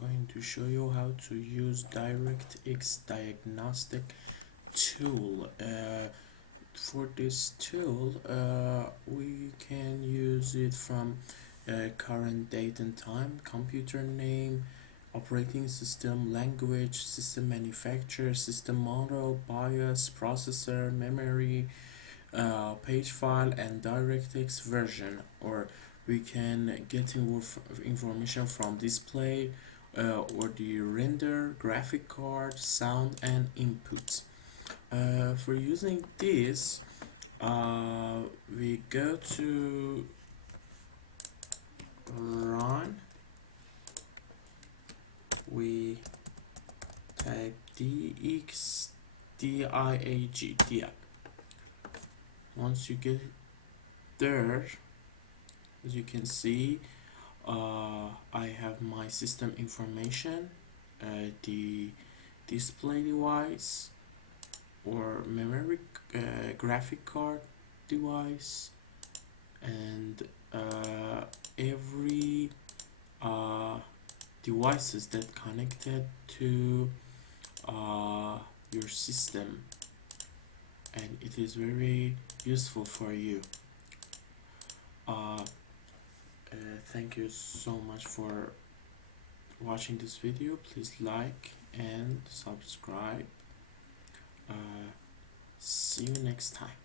going to show you how to use Dxdiag diagnostic tool. For this tool, we can use it from current date and time, computer name, operating system, language, system manufacturer, system model, BIOS, processor, memory, page file, and DirectX version. Or we can get information from display or the render, graphic card, sound, and input. For using this, we go to run, we type Dxdiag. Once you get there, as you can see, I have my system information, the display device or memory, graphic card device, and every devices that connected to your system, and it is very useful for you. Thank you so much for watching this video. Please like and subscribe. See you next time.